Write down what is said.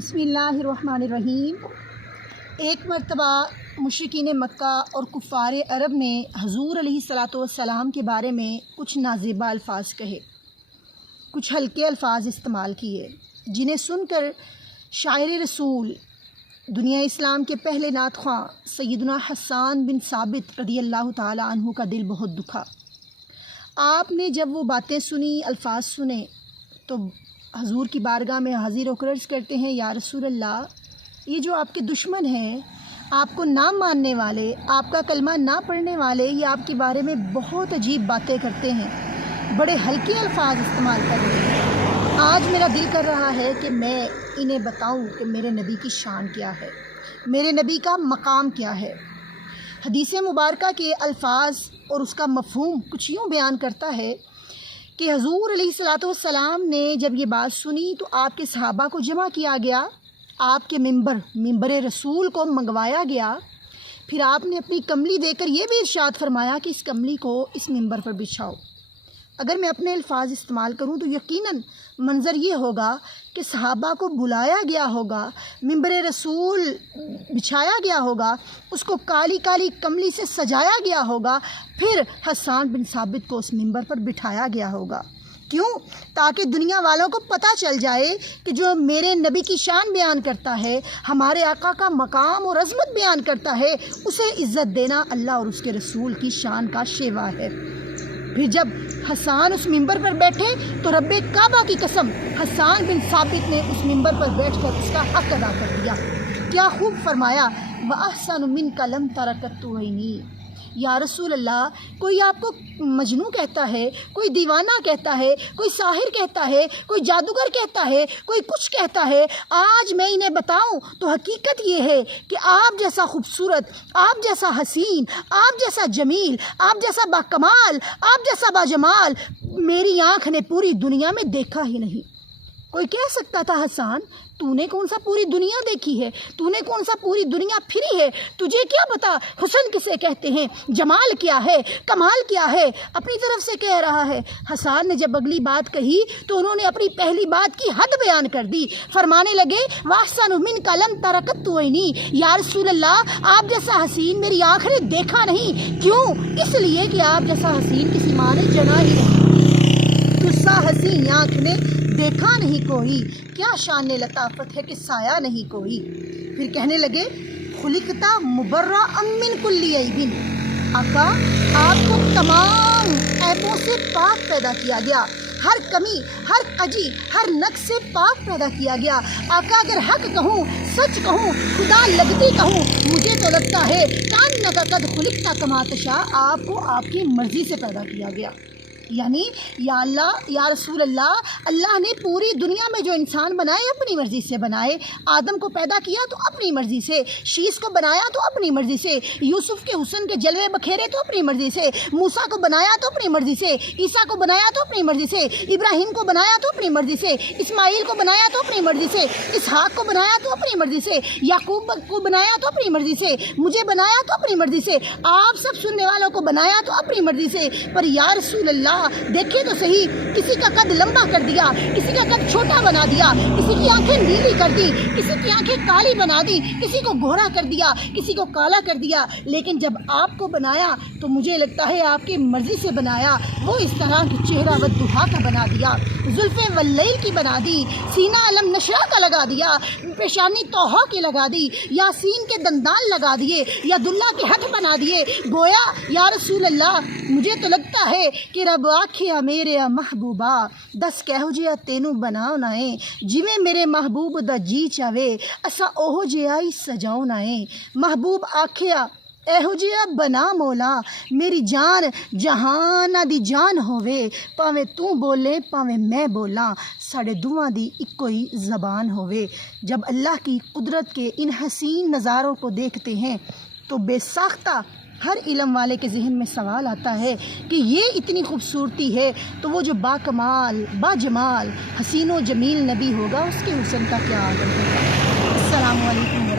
بسم اللہ الرحمن الرحیم۔ ایک مرتبہ مشرکین مکہ اور کفار عرب نے حضور علیہ الصلاۃ والسلام کے بارے میں کچھ نازیبا الفاظ کہے، کچھ ہلکے الفاظ استعمال کیے، جنہیں سن کر شاعر رسول دنیا اسلام کے پہلے نعت خواں سیدنا حسان بن ثابت رضی اللہ تعالی عنہ کا دل بہت دکھا۔ آپ نے جب وہ باتیں سنی، الفاظ سنے، تو حضور کی بارگاہ میں حاضر ہو کر عرض کرتے ہیں، یا رسول اللہ، یہ جو آپ کے دشمن ہیں، آپ کو نہ ماننے والے، آپ کا کلمہ نہ پڑھنے والے، یہ آپ کے بارے میں بہت عجیب باتیں کرتے ہیں، بڑے ہلکے الفاظ استعمال کر رہے ہیں۔ آج میرا دل کر رہا ہے کہ میں انہیں بتاؤں کہ میرے نبی کی شان کیا ہے، میرے نبی کا مقام کیا ہے۔ حدیث مبارکہ کے الفاظ اور اس کا مفہوم کچھ یوں بیان کرتا ہے کہ حضور علیہ الصلاۃ والسلام نے جب یہ بات سنی تو آپ کے صحابہ کو جمع کیا گیا، آپ کے ممبر رسول کو منگوایا گیا، پھر آپ نے اپنی کملی دے کر یہ بھی ارشاد فرمایا کہ اس کملی کو اس ممبر پر بچھاؤ۔ اگر میں اپنے الفاظ استعمال کروں تو یقیناً منظر یہ ہوگا کہ صحابہ کو بلایا گیا ہوگا، ممبر رسول بچھایا گیا ہوگا، اس کو کالی کالی کملی سے سجایا گیا ہوگا، پھر حسان بن ثابت کو اس ممبر پر بٹھایا گیا ہوگا۔ کیوں؟ تاکہ دنیا والوں کو پتہ چل جائے کہ جو میرے نبی کی شان بیان کرتا ہے، ہمارے آقا کا مقام اور عظمت بیان کرتا ہے، اسے عزت دینا اللہ اور اس کے رسول کی شان کا شیوا ہے۔ پھر جب حسان اس ممبر پر بیٹھے تو رب کعبہ کی قسم، حسان بن ثابت نے اس ممبر پر بیٹھ کر اس کا حق ادا کر دیا۔ کیا خوب فرمایا، وَأَحْسَنُ مِنْكَ لَمْ تَرَ قَطُّ عَيْنِي۔ یا رسول اللہ، کوئی آپ کو مجنون کہتا ہے، کوئی دیوانہ کہتا ہے، کوئی ساحر کہتا ہے، کوئی جادوگر کہتا ہے، کوئی کچھ کہتا ہے، آج میں انہیں بتاؤں تو حقیقت یہ ہے کہ آپ جیسا خوبصورت، آپ جیسا حسین، آپ جیسا جمیل، آپ جیسا باکمال، آپ جیسا باجمال میری آنکھ نے پوری دنیا میں دیکھا ہی نہیں۔ کوئی کہہ سکتا تھا، حسان تو نے کون سا پوری دنیا دیکھی ہے، تو نے کون سا پوری دنیا پھری ہے، تجھے کیا پتا حسن کسے کہتے ہیں، جمال کیا ہے، کمال کیا ہے، اپنی طرف سے کہہ رہا ہے۔ حسان نے جب اگلی بات کہی تو انہوں نے اپنی پہلی بات کی حد بیان کر دی، فرمانے لگے، وَأَحْسَنُ مِنْكَ لَمْ تَرَ قَطُّ عَيْنِي۔ یا رسول اللہ، آپ جیسا حسین میری آنکھ نے دیکھا نہیں۔ کیوں؟ اس لیے کہ آپ جیسا حسین کسی ماں نے جنا ہی نہیں، غصہ حسین آنکھ نے دیکھا نہیں کوئی، کیا شان لطافت ہے کہ سایہ نہیں کوئی۔ پھر کہنے لگے، خلقتا مبرأ من کل عیب۔ آقا، آپ کو تمام عیبوں سے پاک پیدا کیا گیا، ہر کمی، ہر کجی، ہر نقص سے پاک پیدا کیا گیا۔ آقا، اگر حق کہوں، سچ کہوں، خدا لگتی کہوں، مجھے تو لگتا ہے کأنک قد خلقت کما تشاء، آپ کو آپ کی مرضی سے پیدا کیا گیا۔ یعنی یا اللہ، یا رسول اللہ، اللہ نے پوری دنیا میں جو انسان بنائے اپنی مرضی سے بنائے۔ آدم کو پیدا کیا تو اپنی مرضی سے، شیش کو بنایا تو اپنی مرضی سے، یوسف کے حسن کے جلوے بکھیرے تو اپنی مرضی سے، موسیٰ کو بنایا تو اپنی مرضی سے، عیسیٰ کو بنایا تو اپنی مرضی سے، ابراہیم کو بنایا تو اپنی مرضی سے، اسماعیل کو بنایا تو اپنی مرضی سے، اسحاق کو بنایا تو اپنی مرضی سے، یعقوب کو بنایا تو اپنی مرضی سے، مجھے بنایا تو اپنی مرضی سے، آپ سب سننے والوں کو بنایا تو اپنی مرضی سے۔ پر یا رسول اللہ، دیکھیں تو صحیح، کسی کا قد لمبا کر دیا، کسی کا قد چھوٹا بنا دیا، کسی کی آنکھیں نیلی کر دی، کسی کی آنکھیں کالی بنا دی، کسی کو گورا کر دیا، کسی کو کالا کر دیا، لیکن جب آپ کو بنایا تو مجھے لگتا ہے آپ کی مرضی سے بنایا۔ وہ اس طرح کہ چہرہ والضحیٰ کا بنا دیا، زلفیں واللیل کی بنا دی، سینہ علم نشرہ کا لگا دیا، پیشانی توحا کی لگا دی، یاسین کے دندان لگا دیے، یا دلہ کے ہاتھ بنا دیے۔ گویا یا رسول اللہ، مجھے تو لگتا ہے کہ رب آکھیا میرے محبوبہ، دس کہو جیا تینوں بناؤ نائیں، جویں میرے محبوب دا جی چاوے، اسا اوہو جیا ہی سجاؤ نائیں۔ محبوب آکھیا ایہو جیا بنا مولا، میری جان جہان دی جان ہووے، پاویں تو بولے پاویں میں بولاں، ساڑے دوواں دی اکو ہی زبان ہووے۔ جب اللہ کی قدرت کے ان حسین نظاروں کو دیکھتے ہیں تو بے ساختہ ہر علم والے کے ذہن میں سوال آتا ہے کہ یہ اتنی خوبصورتی ہے تو وہ جو باکمال، باجمال، حسین و جمیل نبی ہوگا، اس کے حسن کا کیا عالم ہوگا۔ السلام علیکم۔